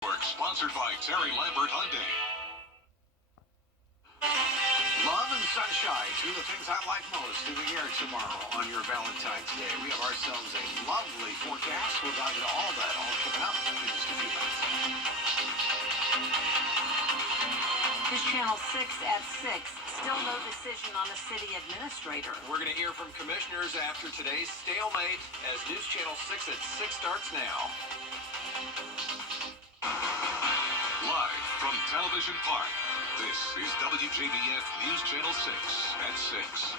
Sponsored by Terry Lambert Hyundai. Love and sunshine, two of the things I like most in the air tomorrow on your Valentine's Day. We have ourselves a lovely forecast. We'll dive into all that, all coming up in just a few minutes. News Channel 6 at 6. Still no decision on the city administrator. We're going to hear from commissioners after today's stalemate as News Channel 6 at 6 starts now. Live from Television Park, this is WJBF News Channel 6 at 6.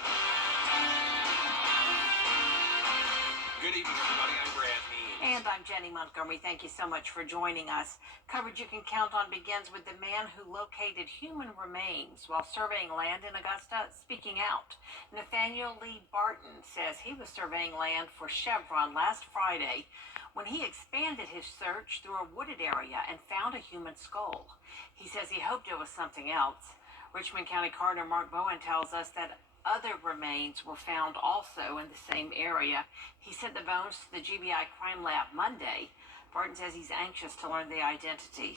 Good evening, everybody. I'm Brad Means. And I'm Jenny Montgomery. Thank you so much for joining us. Coverage you can count on begins with the man who located human remains while surveying land in Augusta speaking out. Nathaniel Lee Barton says he was surveying land for Chevron last Friday when he expanded his search through a wooded area and found a human skull. He says he hoped it was something else. Richmond County Coroner Mark Bowen tells us that other remains were found also in the same area. He sent the bones to the GBI Crime Lab Monday. Barton says he's anxious to learn the identity.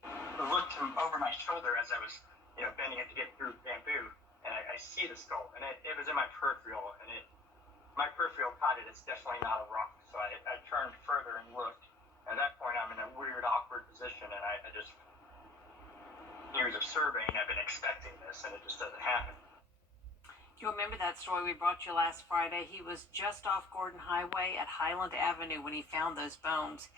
I looked over my shoulder as I was, bending it to get through bamboo, and I see the skull, and it was in my peripheral, and my peripheral caught it. It's definitely not a rock. So I turned further and looked. At that point, I'm in a weird, awkward position, and I just, years of surveying, I've been expecting this, and it just doesn't happen. You remember that story we brought you last Friday? He was just off Gordon Highway at Highland Avenue when he found those bones.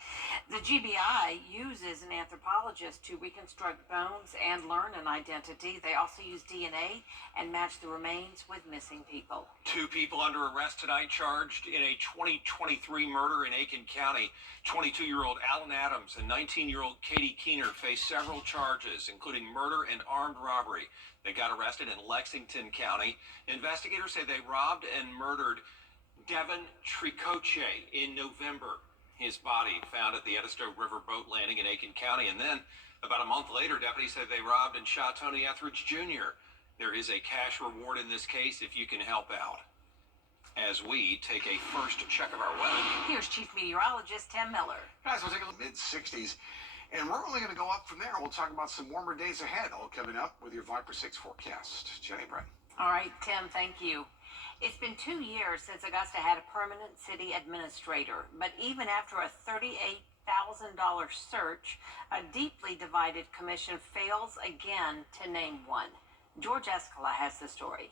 The GBI uses an anthropologist to reconstruct bones and learn an identity. They also use DNA and match the remains with missing people. 2 people under arrest tonight charged in a 2023 murder in Aiken County. 22-year-old Alan Adams and 19-year-old Katie Keener face several charges, including murder and armed robbery. They got arrested in Lexington County. Investigators say they robbed and murdered Devin Tricoche in November. His body found at the Edisto River boat landing in Aiken County. And then, about a month later, deputies said they robbed and shot Tony Etheridge Jr. There is a cash reward in this case if you can help out. As we take a first check of our weather. Here's Chief Meteorologist Tim Miller. Guys, we'll take a look at mid-60s. And we're only going to go up from there. We'll talk about some warmer days ahead, all coming up with your Viper 6 forecast. Jenny Brett. All right, Tim, thank you. It's been 2 years since Augusta had a permanent city administrator, but even after a $38,000 search, a deeply divided commission fails again to name one. George Escala has the story.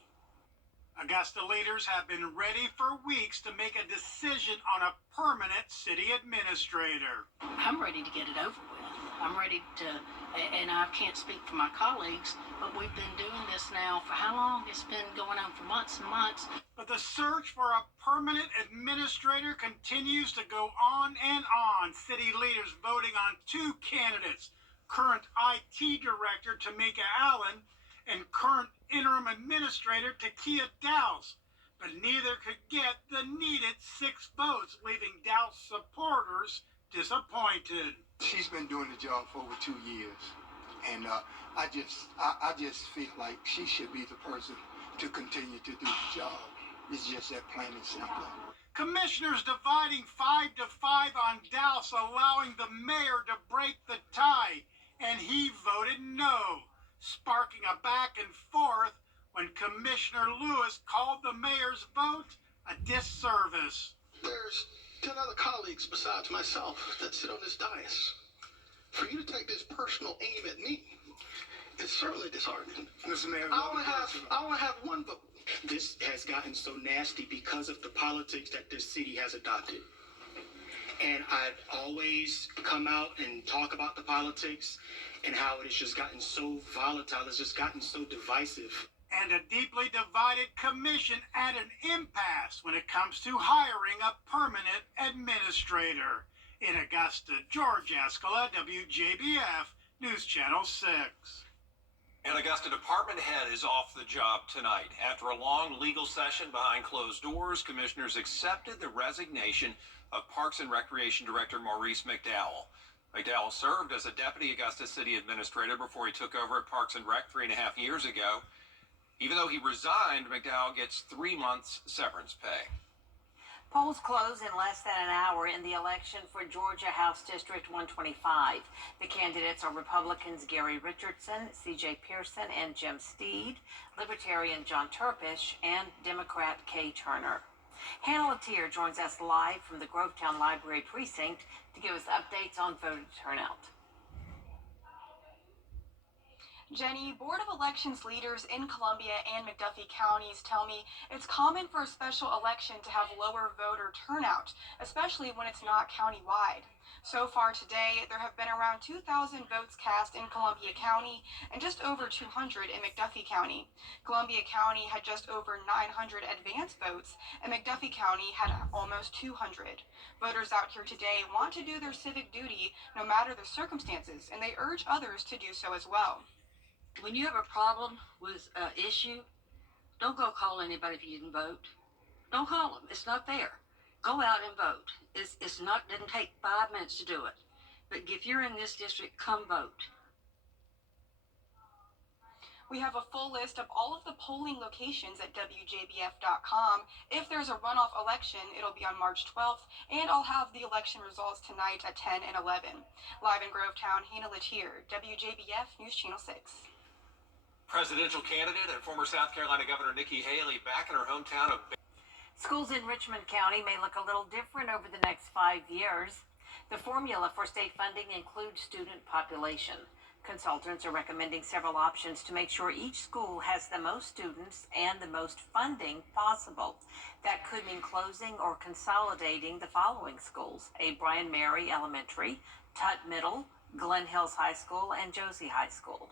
Augusta leaders have been ready for weeks to make a decision on a permanent city administrator. I'm ready to get it over with. I'm ready to, and I can't speak for my colleagues, but we've been doing this now for how long? It's been going on for months and months. But the search for a permanent administrator continues to go on and on. City leaders voting on 2 candidates, current IT director Tamika Allen and current interim administrator Takia Dowse. But neither could get the needed 6 votes, leaving Dowse supporters disappointed. She's been doing the job for over 2 years, and I just feel like she should be the person to continue to do the job. It's just that plain and simple. Commissioners dividing 5-5 on Dowse, allowing the mayor to break the tie, and he voted no, sparking a back and forth when Commissioner Lewis called the mayor's vote a disservice. There's 10 other colleagues besides myself that sit on this dais. For you to take this personal aim at me, it's certainly disheartening. Mr. Mayor, I only have 1 vote. This has gotten so nasty because of the politics that this city has adopted. And I've always come out and talk about the politics and how it has just gotten so volatile, it's just gotten so divisive. And a deeply divided commission at an impasse when it comes to hiring a permanent administrator. In Augusta, George Escala, WJBF, News Channel 6. An Augusta department head is off the job tonight. After a long legal session behind closed doors, commissioners accepted the resignation of Parks and Recreation Director Maurice McDowell. McDowell served as a deputy Augusta city administrator before he took over at Parks and Rec 3.5 years ago. Even though he resigned, McDowell gets 3 months severance pay. Polls close in less than an hour in the election for Georgia House District 125. The candidates are Republicans Gary Richardson, C.J. Pearson, and Jim Steed, Libertarian John Turpish, and Democrat Kay Turner. Hannah Latier joins us live from the Grovetown Library Precinct to give us updates on voter turnout. Jenny, Board of Elections leaders in Columbia and McDuffie counties tell me it's common for a special election to have lower voter turnout, especially when it's not countywide. So far today, there have been around 2,000 votes cast in Columbia County and just over 200 in McDuffie County. Columbia County had just over 900 advance votes, and McDuffie County had almost 200. Voters out here today want to do their civic duty no matter the circumstances, and they urge others to do so as well. When you have a problem with an issue, don't go call anybody if you didn't vote. Don't call them. It's not fair. Go out and vote. It's not, doesn't take 5 minutes to do it. But if you're in this district, come vote. We have a full list of all of the polling locations at WJBF.com. If there's a runoff election, it'll be on March 12th, and I'll have the election results tonight at 10 and 11. Live in Grovetown, Hannah Latier, WJBF News Channel 6. Presidential candidate and former South Carolina Governor Nikki Haley back in her hometown of... Schools in Richmond County may look a little different over the next 5 years. The formula for state funding includes student population. Consultants are recommending several options to make sure each school has the most students and the most funding possible. That could mean closing or consolidating the following schools: A. Bryan Mary Elementary, Tutt Middle, Glen Hills High School, and Josie High School.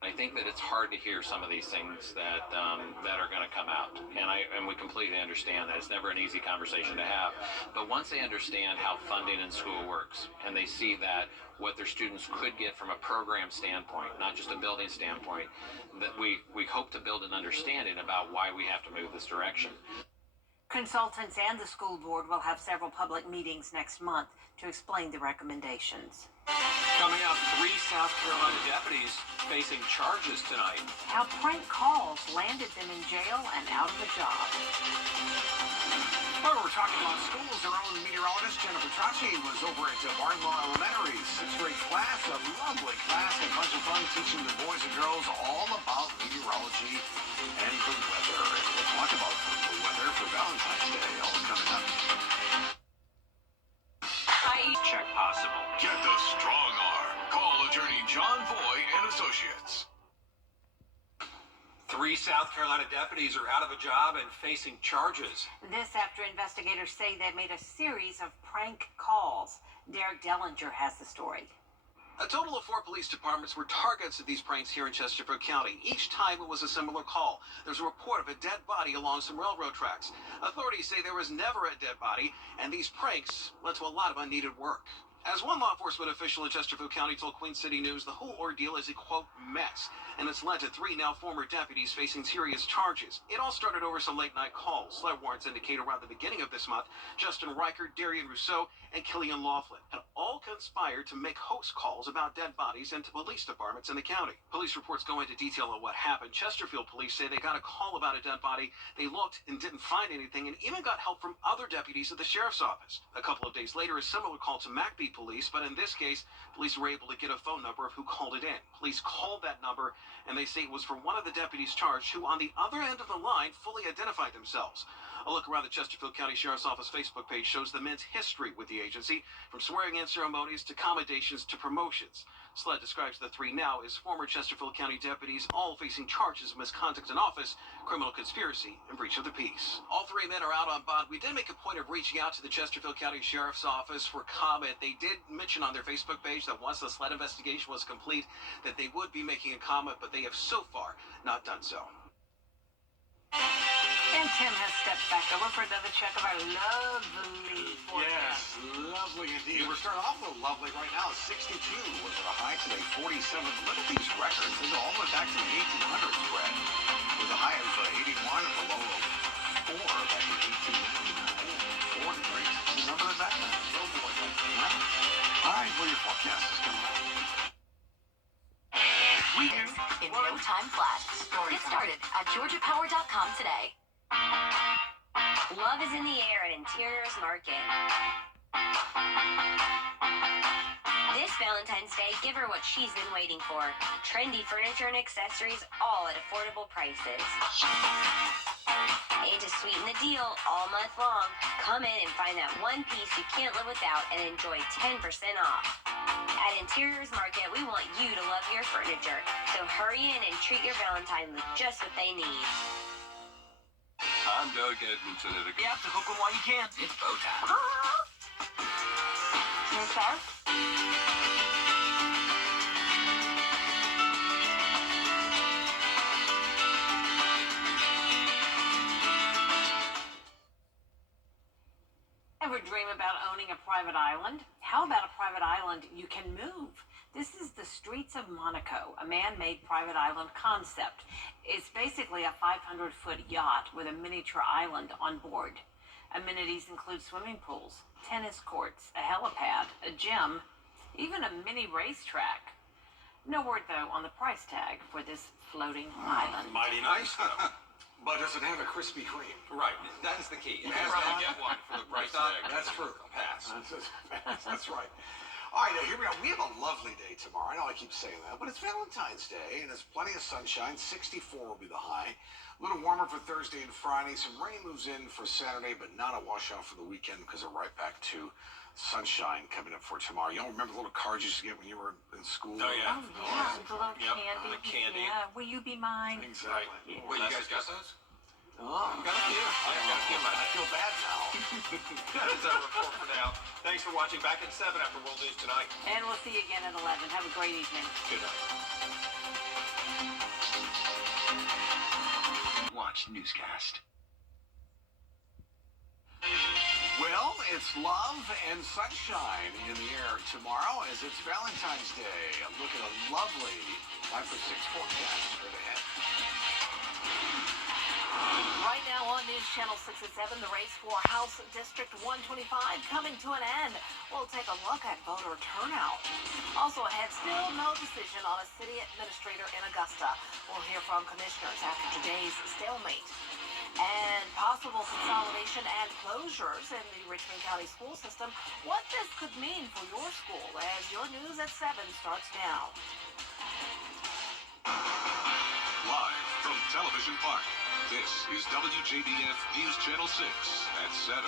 I think that it's hard to hear some of these things that are going to come out, and we completely understand that it's never an easy conversation to have. But once they understand how funding in school works, and they see that what their students could get from a program standpoint, not just a building standpoint, that we hope to build an understanding about why we have to move this direction. Consultants and the school board will have several public meetings next month to explain the recommendations. Coming up, 3 South Carolina deputies facing charges tonight. How prank calls landed them in jail and out of a job. Well, we're talking about schools. Our own meteorologist, Jennifer Tracci, was over at Barnwell Elementary, 6th grade class, a lovely class, a bunch of fun teaching the boys and girls all about meteorology and the weather. And we'll talk about the weather for Valentine's Day, all coming up. Check possible. Get the strong arm. Call attorney John Foy and Associates. 3 South Carolina deputies are out of a job and facing charges. This after investigators say they made a series of prank calls. Derek Dellinger has the story. A total of 4 police departments were targets of these pranks here in Chesterfield County. Each time it was a similar call. There's a report of a dead body along some railroad tracks. Authorities say there was never a dead body, and these pranks led to a lot of unneeded work. As one law enforcement official in Chesterfield County told Queen City News, the whole ordeal is a, quote, mess, and it's led to 3 now former deputies facing serious charges. It all started over some late-night calls. Lead warrants indicate around the beginning of this month, Justin Reichert, Darian Rousseau, and Killian Laughlin had all conspired to make hoax calls about dead bodies into police departments in the county. Police reports go into detail on what happened. Chesterfield police say they got a call about a dead body. They looked and didn't find anything, and even got help from other deputies at the sheriff's office. A couple of days later, a similar call to McBee police, but in this case, police were able to get a phone number of who called it in. Police called that number, and they say it was for one of the deputies charged, who on the other end of the line fully identified themselves. A look around the Chesterfield County Sheriff's Office Facebook page shows the men's history with the agency, from swearing-in ceremonies to commendations to promotions. SLED describes the 3 now as former Chesterfield County deputies, all facing charges of misconduct in office, criminal conspiracy, and breach of the peace. All 3 men are out on bond. We did make a point of reaching out to the Chesterfield County Sheriff's Office for comment. They did mention on their Facebook page that once the SLED investigation was complete, that they would be making a comment, but they have so far not done so. And Tim has stepped back over for another check of our lovely forecast. Yes, lovely indeed. We're starting off with lovely right now. 62 was at a high today, 47. Look at these records. They go all the way back to the 1800s, Brett. With a high of 81 and a low of 4 back in 1899. 4 degrees. Remember that? No boy. All right, well, your forecast is coming out. We do. In no time flat. Get started at GeorgiaPower.com today. Love is in the air at Interiors Market. This Valentine's Day, give her what she's been waiting for. Trendy furniture and accessories, all at affordable prices. And to sweeten the deal all month long, come in and find that one piece you can't live without and enjoy 10% off. At Interiors Market, we want you to love your furniture. So hurry in and treat your Valentine with just what they need. I'm Doug Edmondson at You have to hook 'em while you can. It's bow time. Ever dream about owning a private island? How about a private island you can move? This is the Streets of Monaco, a man-made private island concept. It's basically a 500-foot yacht with a miniature island on board. Amenities include swimming pools, tennis courts, a helipad, a gym, even a mini racetrack. No word, though, on the price tag for this floating island. Mighty nice, though. But does it have a Krispy Kreme? Right, that is the key. You can Has probably that? get one for the price tag. That's true. Pass. That's right. All right, now here we go. We have a lovely day tomorrow. I know I keep saying that, but it's Valentine's Day, and there's plenty of sunshine. 64 will be the high. A little warmer for Thursday and Friday. Some rain moves in for Saturday, but not a washout for the weekend because we're right back to sunshine coming up for tomorrow. You all remember the little cards you used to get when you were in school? Oh, yeah. Oh, yeah, the little Yep, candy. the candy. Yeah, will you be mine? Exactly. Wait, you guys got those? Oh, Got a few. I got a few. I feel bad now. That is our report for now. Thanks for watching. Back at 7 after World News Tonight. And we'll see you again at 11. Have a great evening. Good night. Watch Newscast. Well, it's love and sunshine in the air tomorrow as it's Valentine's Day. I'm looking at a lovely 5 for 6 forecast straight ahead. Right now on News Channel 6 and 7, the race for House District 125 coming to an end. We'll take a look at voter turnout. Also ahead, still no decision on a city administrator in Augusta. We'll hear from commissioners after today's stalemate. And possible consolidation and closures in the Richmond County school system. What this could mean for your school as your News at 7 starts now. Live from Television Park, this is WJBF News Channel 6 at 7.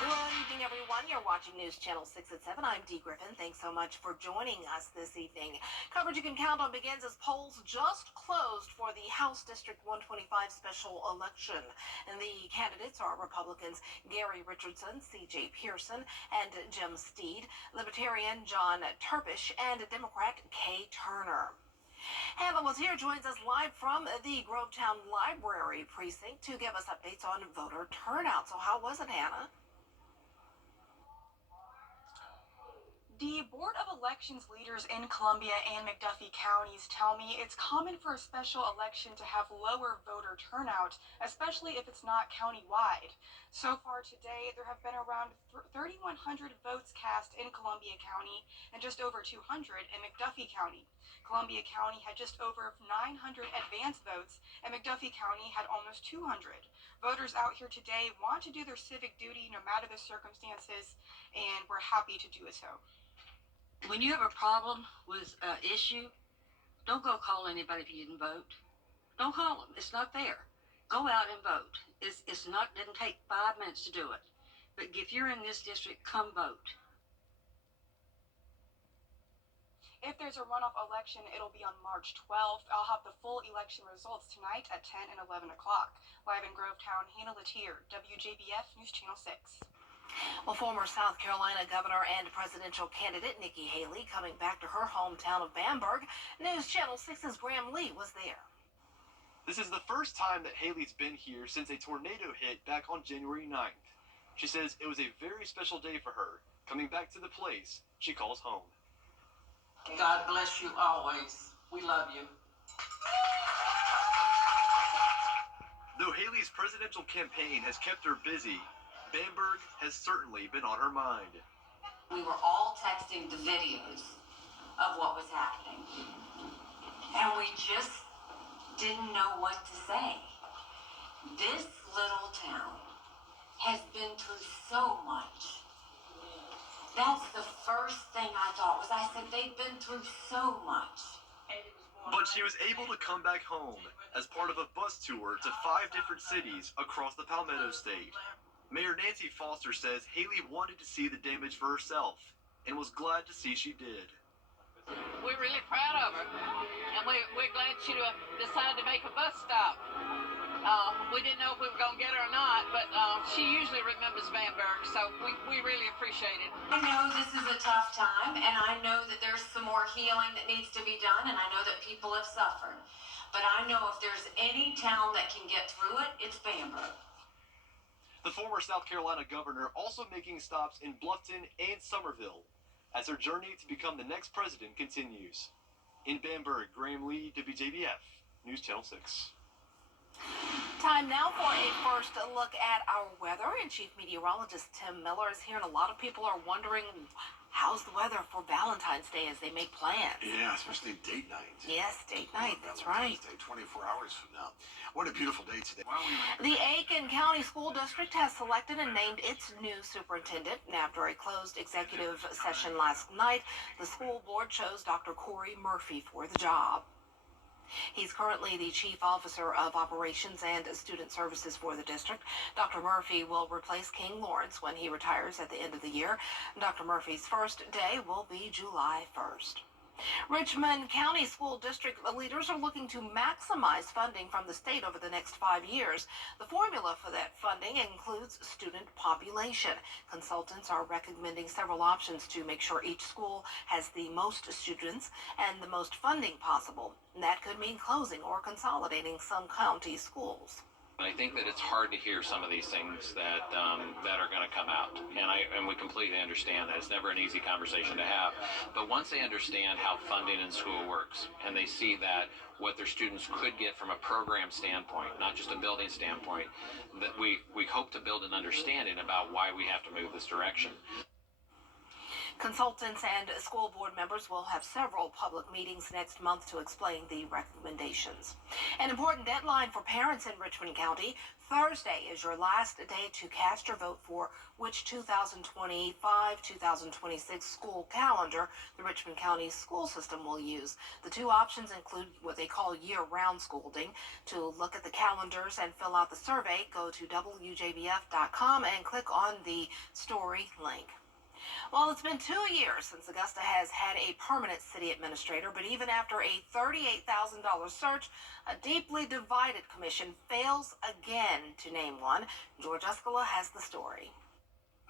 Good evening, everyone. You're watching News Channel 6 at 7. I'm Dee Griffin. Thanks so much for joining us this evening. Coverage you can count on begins as polls just closed for the House District 125 special election. And the candidates are Republicans Gary Richardson, C.J. Pearson, and Jim Steed, Libertarian John Turpish, and Democrat Kay Turner. Hannah Lazier joins us live from the Grovetown Library precinct to give us updates on voter turnout. So how was it, Hannah? The Board of Elections leaders in Columbia and McDuffie counties tell me it's common for a special election to have lower voter turnout, especially if it's not countywide. So far today, there have been around 3,100 votes cast in Columbia County and just over 200 in McDuffie County. Columbia County had just over 900 advance votes, and McDuffie County had almost 200. Voters out here today want to do their civic duty no matter the circumstances, and we're happy to do so. When you have a problem with an issue, don't go call anybody if you didn't vote. Don't call them. It's not fair. Go out and vote. It's not, didn't take 5 minutes to do it. But if you're in this district, come vote. If there's a runoff election, it'll be on March 12th. I'll have the full election results tonight at 10 and 11 o'clock. Live in Grovetown, Hannah Lazier, WJBF News Channel 6. Well, former South Carolina governor and presidential candidate Nikki Haley coming back to her hometown of Bamberg. News Channel 6's Graham Lee was there. This is the first time that Haley's been here since a tornado hit back on January 9th. She says it was a very special day for her, coming back to the place she calls home. God bless you always. We love you. Though Haley's presidential campaign has kept her busy, Bamberg has certainly been on her mind. We were all texting the videos of what was happening. And we just didn't know what to say. This little town has been through so much. That's the first thing I thought was I said they've been through so much. But she was able to come back home as part of a bus tour to 5 different cities across the Palmetto State. Mayor Nancy Foster says Haley wanted to see the damage for herself and was glad to see she did. We're really proud of her, and we're glad she decided to make a bus stop. We didn't know if we were going to get her or not, but she usually remembers Bamberg, so we really appreciate it. I know this is a tough time, and I know that there's some more healing that needs to be done, and I know that people have suffered. But I know if there's any town that can get through it, it's Bamberg. The former South Carolina governor also making stops in Bluffton and Somerville as her journey to become the next president continues. In Bamberg, Graham Lee, WJBF, News Channel 6. Time now for a first look at our weather, and Chief Meteorologist Tim Miller is here, and a lot of people are wondering how's the weather for Valentine's Day as they make plans. Yeah, especially date night. Yes, date night, that's right. Day, 24 hours from now. What a beautiful day today. The Aiken County School District has selected and named its new superintendent. And after a closed executive session last night, the school board chose Dr. Corey Murphy for the job. He's currently the Chief Officer of Operations and Student Services for the district. Dr. Murphy will replace King Lawrence when he retires at the end of the year. Dr. Murphy's first day will be July 1st. Richmond County School District leaders are looking to maximize funding from the state over the next 5 years. The formula for that funding includes student population. Consultants are recommending several options to make sure each school has the most students and the most funding possible. That could mean closing or consolidating some county schools. I think that it's hard to hear some of these things that are going to come out, and we completely understand that it's never an easy conversation to have. But once they understand how funding in school works, and they see that what their students could get from a program standpoint, not just a building standpoint, that we hope to build an understanding about why we have to move this direction. Consultants and school board members will have several public meetings next month to explain the recommendations. An important deadline for parents in Richmond County. Thursday is your last day to cast your vote for which 2025-2026 school calendar the Richmond County school system will use. The two options include what they call year-round schooling. To look at the calendars and fill out the survey, go to WJBF.com and click on the story link. Well, it's been 2 years since Augusta has had a permanent city administrator, but even after a $38,000 search, a deeply divided commission fails again to name one. George Escala has the story.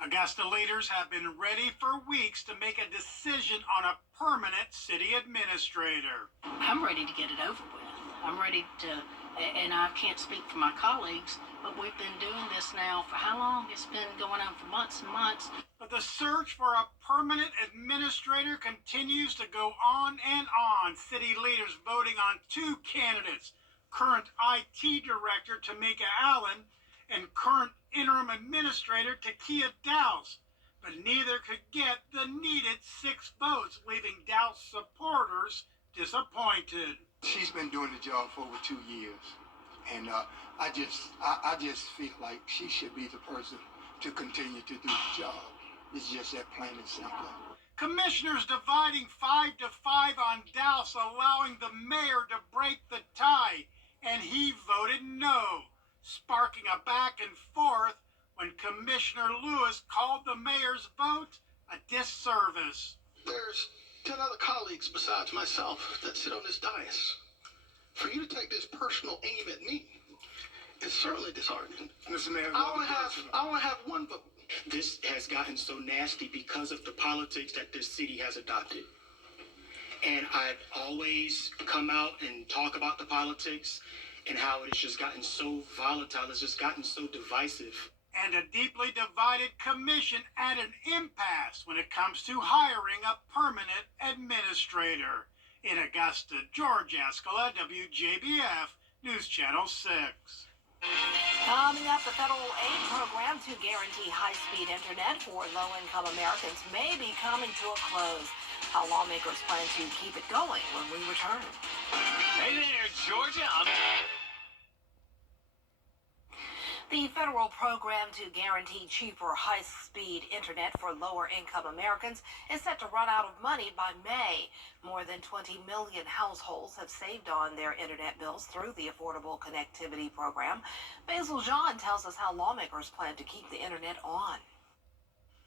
Augusta leaders have been ready for weeks to make a decision on a permanent city administrator. I'm ready to get it over with. I'm ready to, and I can't speak for my colleagues, but we've been doing this now for how long? It's been going on for months and months. But the search for a permanent administrator continues to go on and on. City leaders voting on two candidates, current IT director Tamika Allen and current interim administrator Takia Dowse. But neither could get the needed 6 votes, leaving Dowse supporters disappointed. She's been doing the job for over 2 years, and I just feel like she should be the person to continue to do the job. It's just that plain and simple. Commissioners dividing 5-5 on Dowse, allowing the mayor to break the tie, and he voted no, sparking a back and forth when Commissioner Lewis called the mayor's vote a disservice. There's 10 other colleagues besides myself that sit on this dais. For you to take this personal aim at me is certainly disheartening. Mr. Mayor, I only have one vote. This has gotten so nasty because of the politics that this city has adopted. And I've always come out and talk about the politics and how it has just gotten so volatile, it's just gotten so divisive. And a deeply divided commission at an impasse when it comes to hiring a permanent administrator. In Augusta, George Escala, WJBF, News Channel 6. Coming up, the federal aid program to guarantee high-speed internet for low-income Americans may be coming to a close. How lawmakers plan to keep it going when we return. Hey there, Georgia. The federal program to guarantee cheaper, high-speed internet for lower-income Americans is set to run out of money by May. More than 20 million households have saved on their internet bills through the Affordable Connectivity Program. Basil John tells us how lawmakers plan to keep the internet on.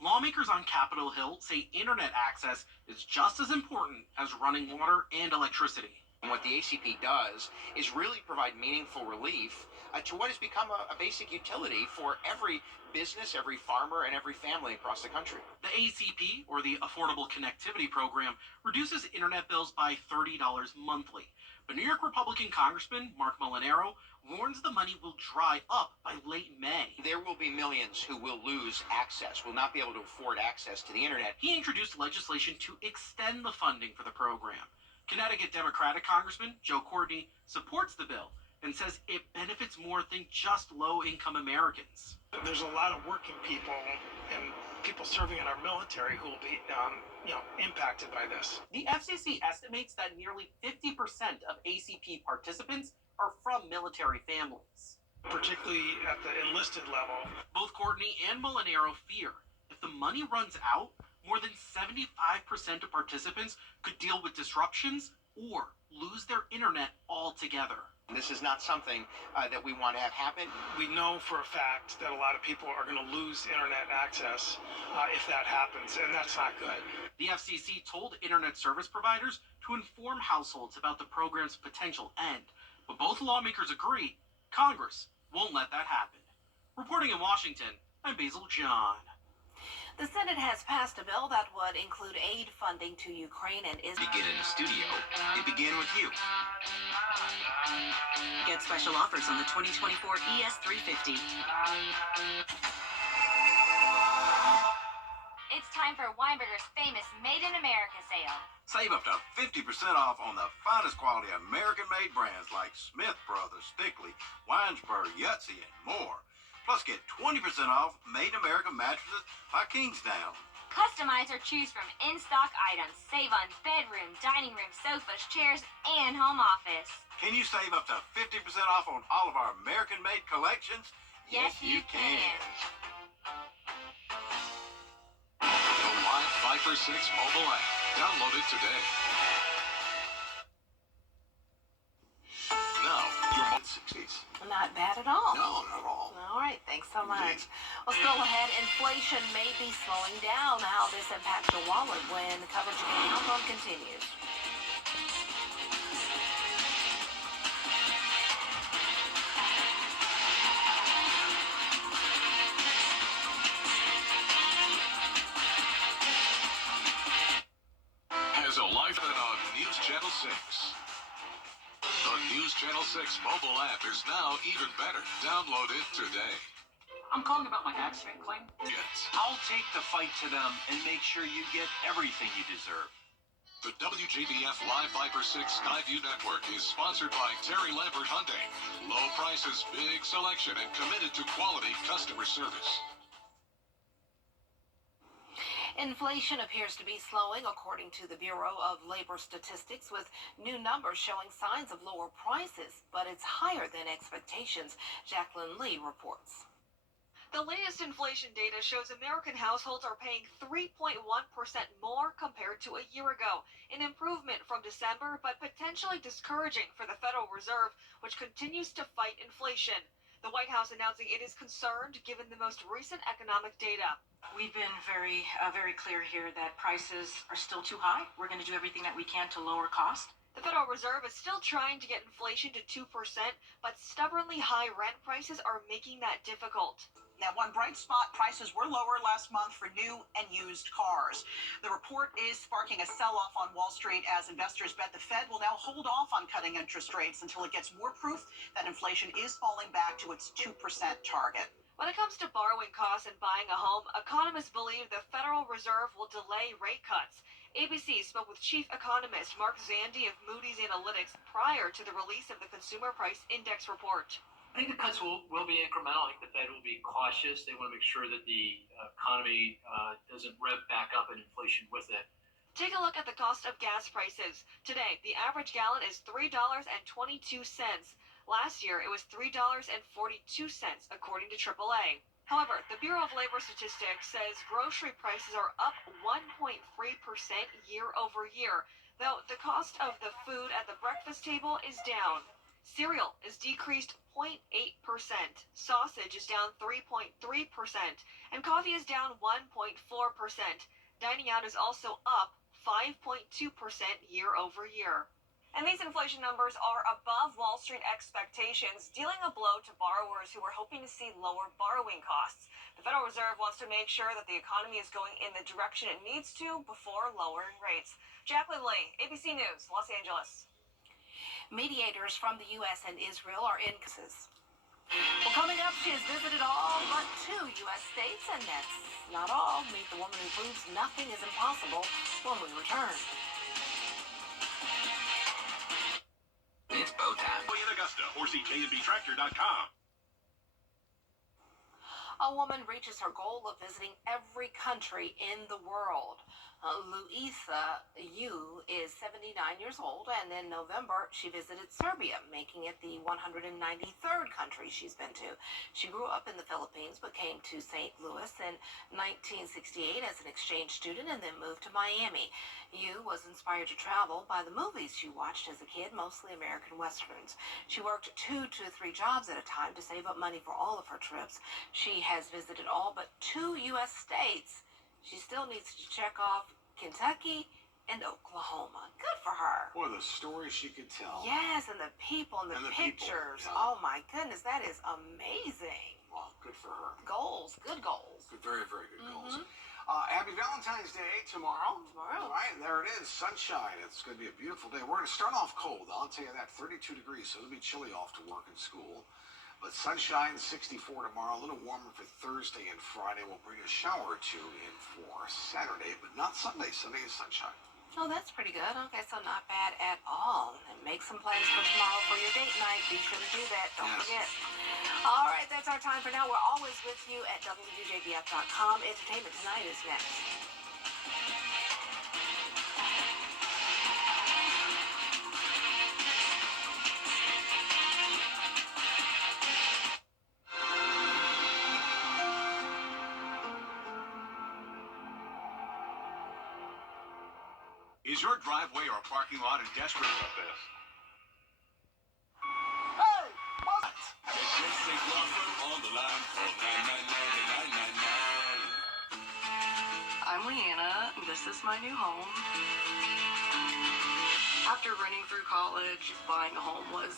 Lawmakers on Capitol Hill say internet access is just as important as running water and electricity. And what the ACP does is really provide meaningful relief to what has become a basic utility for every business, every farmer, and every family across the country. The ACP, or the Affordable Connectivity Program, reduces internet bills by $30 monthly. But New York Republican Congressman Mark Molinaro warns the money will dry up by late May. There will be millions who will lose access, will not be able to afford access to the internet. He introduced legislation to extend the funding for the program. Connecticut Democratic Congressman Joe Courtney supports the bill and says it benefits more than just low-income Americans. There's a lot of working people and people serving in our military who will be impacted by this. The FCC estimates that nearly 50% of ACP participants are from military families. Particularly at the enlisted level. Both Courtney and Molinaro fear if the money runs out, more than 75% of participants could deal with disruptions or lose their internet altogether. This is not something that we want to have happen. We know for a fact that a lot of people are going to lose internet access if that happens, and that's not good. The FCC told internet service providers to inform households about the program's potential end, but both lawmakers agree Congress won't let that happen. Reporting in Washington, I'm Basil John. The Senate has passed a bill that would include aid funding to Ukraine and Israel. Begin in the studio. It began with you. Get special offers on the 2024 ES350. It's time for Weinberger's famous Made in America sale. Save up to 50% off on the finest quality American-made brands like Smith Brothers, Stickley, Winesburg, Yahtzee, and more. Plus, get 20% off Made in America mattresses by Kingsdown. Customize or choose from in-stock items. Save on bedroom, dining room, sofas, chairs, and home office. Can you save up to 50% off on all of our American-made collections? Yes, you can. The Live Viper 6 mobile app. Download it today. Now, your mid-60s. Not bad at all. No, not at all. All right, thanks so much. Well, still ahead, inflation may be slowing down. How this impacts your wallet when the coverage you can count on continues. Has a life on News Channel 6. The News Channel 6 mobile app is now even better. Download it today. I'm calling about my accident claim. Yes. I'll take the fight to them and make sure you get everything you deserve. The WJBF Live Viper 6 Skyview Network is sponsored by Terry Lambert Hyundai. Low prices, big selection, and committed to quality customer service. Inflation appears to be slowing, according to the Bureau of Labor Statistics, with new numbers showing signs of lower prices, but it's higher than expectations. Jacqueline Lee reports. The latest inflation data shows American households are paying 3.1% more compared to a year ago, an improvement from December, but potentially discouraging for the Federal Reserve, which continues to fight inflation. The White House announcing it is concerned given the most recent economic data. We've been very clear here that prices are still too high. We're going to do everything that we can to lower cost. The Federal Reserve is still trying to get inflation to 2%, but stubbornly high rent prices are making that difficult. Now, one bright spot, prices were lower last month for new and used cars. The report is sparking a sell-off on Wall Street as investors bet the Fed will now hold off on cutting interest rates until it gets more proof that inflation is falling back to its 2% target. When it comes to borrowing costs and buying a home, economists believe the Federal Reserve will delay rate cuts. ABC spoke with chief economist Mark Zandi of Moody's Analytics prior to the release of the Consumer Price Index report. I think the cuts will be incremental. I think the Fed will be cautious. They want to make sure that the economy doesn't rev back up and inflation with it. Take a look at the cost of gas prices. Today, the average gallon is $3.22. Last year, it was $3.42, according to AAA. However, the Bureau of Labor Statistics says grocery prices are up 1.3% year over year, though the cost of the food at the breakfast table is down. Cereal is decreased 0.8%, sausage is down 3.3%, and coffee is down 1.4%. Dining out is also up 5.2% year over year. And these inflation numbers are above Wall Street expectations, dealing a blow to borrowers who were hoping to see lower borrowing costs. The Federal Reserve wants to make sure that the economy is going in the direction it needs to before lowering rates. Jacqueline Lee, ABC News, Los Angeles. Mediators from the U.S. and Israel are in cases. Well, coming up, she has visited all but 2 U.S. states, and that's not all. Meet the woman who proves nothing is impossible when we return. It's bow time. In Augusta, or CKNBTractor.com. A woman reaches her goal of visiting every country in the world. Luisa Yu is 79 years old, and in November she visited Serbia, making it the 193rd country she's been to. She grew up in the Philippines but came to St. Louis in 1968 as an exchange student and then moved to Miami. Yu was inspired to travel by the movies she watched as a kid, mostly American Westerns. She worked 2 to 3 jobs at a time to save up money for all of her trips. She has visited all but 2 U.S. states. She still needs to check off Kentucky and Oklahoma. Good for her. Boy, the stories she could tell. Yes, and the people and the pictures. People, yeah. Oh my goodness, that is amazing. Well, good for her. Goals, good goals. Good, very, very good goals. Happy Valentine's Day tomorrow. All right, there it is, sunshine. It's going to be a beautiful day. We're going to start off cold. I'll tell you that, 32 degrees, so it'll be chilly off to work and school. But sunshine, 64 tomorrow, a little warmer for Thursday and Friday. We'll bring a shower or 2 in for Saturday, but not Sunday. Sunday is sunshine. Oh, that's pretty good. Okay, so not bad at all. And make some plans for tomorrow for your date night. Be sure to do that. Don't forget. All right, that's our time for now. We're always with you at WJBF.com. Entertainment Tonight is next. Is your driveway or parking lot in desperate of this? Hey! I'm Leanna. This is my new home. After running through college, buying a home was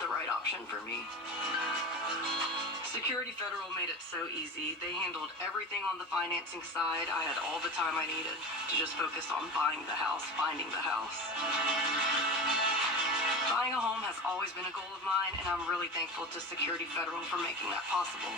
the right option for me. Security Federal made it so easy. They handled everything on the financing side. I had all the time I needed to just focus on buying the house, finding the house. Buying a home has always been a goal of mine, and I'm really thankful to Security Federal for making that possible.